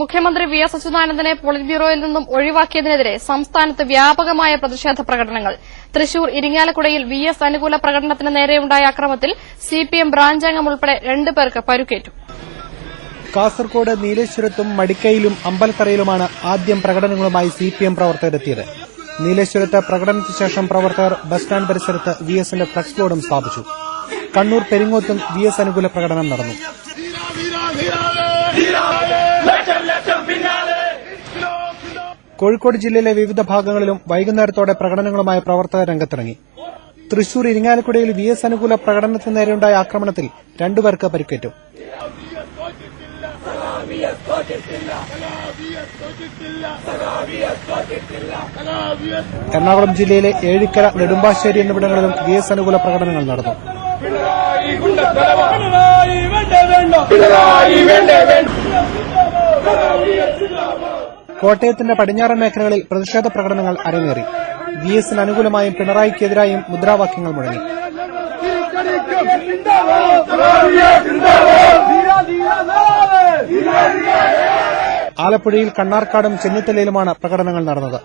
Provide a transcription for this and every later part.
മുഖ്യമന്ത്രി V S അച്യുതാനന്ദനെ polit ബ്യൂറോയിൽ നിന്നും ഒഴിവാക്കിയതിനെതിരെ സംസ്ഥാനത്ത് വ്യാപകമായ പ്രതിഷേധ പ്രകടനങ്ങൾ. തൃശൂർ ഇരിങ്ങാലക്കുടയിൽ വി എസ് അനുകൂല പ്രകടനത്തിന് നേരെയുണ്ടായ അക്രമത്തിൽ സിപിഎം ബ്രാഞ്ച് അംഗം ഉൾപ്പെടെ 2 പേർക്ക് പരുക്കേറ്റു. കാസർകോട് നീലേശ്വരത്തും മടിക്കയിലും അമ്പലത്തറയിലുമാണ് ആദ്യം പ്രകടനങ്ങളുമായി സിപിഎം പ്രവർത്തകരെത്തിയത്. നീലേശ്വരത്ത് പ്രകടനത്തിന് ശേഷം പ്രവർത്തകർ ബസ് സ്റ്റാൻഡ് പരിസരത്ത് വി എസിന്റെ ഫ്ലക്സ് ബോർഡും സ്ഥാപിച്ചു. കണ്ണൂർ പെരിങ്ങോത്തും വി എസ് അനുകൂല പ്രകടനം നടന്നു. കോഴിക്കോട് ജില്ലയിലെ വിവിധ ഭാഗങ്ങളിലും വൈകുന്നേരത്തോടെ പ്രകടനങ്ങളുമായി പ്രവർത്തകർ രംഗത്തിറങ്ങി. തൃശൂർ ഇരിങ്ങാലക്കുടയിൽ വി എസ് അനുകൂല പ്രകടനത്തിന് നേരെയുണ്ടായ ആക്രമണത്തിൽ 2 പേർക്ക് പരിക്കേറ്റു. എറണാകുളം ജില്ലയിലെ ഏഴിക്കര, നെടുമ്പാശ്ശേരി എന്നിവിടങ്ങളിലും വി എസ് അനുകൂല പ്രകടനങ്ങൾ നടന്നു. കോട്ടയത്തിന്റെ പടിഞ്ഞാറൻ മേഖലകളിൽ പ്രതിഷേധ പ്രകടനങ്ങൾ അരങ്ങേറി. വി എസിന് അനുകൂലമായും പിണറായിക്കെതിരായും മുദ്രാവാക്യങ്ങൾ മുഴങ്ങി. ആലപ്പുഴയിൽ കണ്ണാർക്കാടും ചെന്നിത്തലയിലുമാണ് പ്രകടനങ്ങൾ നടന്നത്.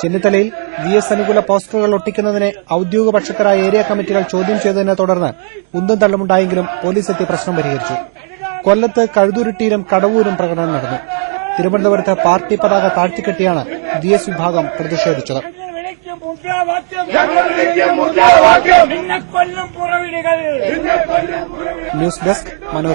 ചെന്നിത്തലയിൽ വി എസ് അനുകൂല പോസ്റ്ററുകൾ ഒട്ടിക്കുന്നതിനെ ഔദ്യോഗിക പക്ഷക്കാരായ ഏരിയ കമ്മിറ്റികൾ ചോദ്യം ചെയ്തതിനെ തുടർന്ന് ഉന്തും തള്ളുമുണ്ടായെങ്കിലും പോലീസ് എത്തി പ്രശ്നം പരിഹരിച്ചു. കൊല്ലത്ത് കഴുതുരുട്ടിയിലും കടവൂരും പ്രകടനം നടന്നു. തിരുവനന്തപുരത്ത് പാർട്ടി പതാക താഴ്ത്തിക്കെട്ടിയാണ് വി എസ് വിഭാഗം പ്രതിഷേധിച്ചത്. News desk Manorama.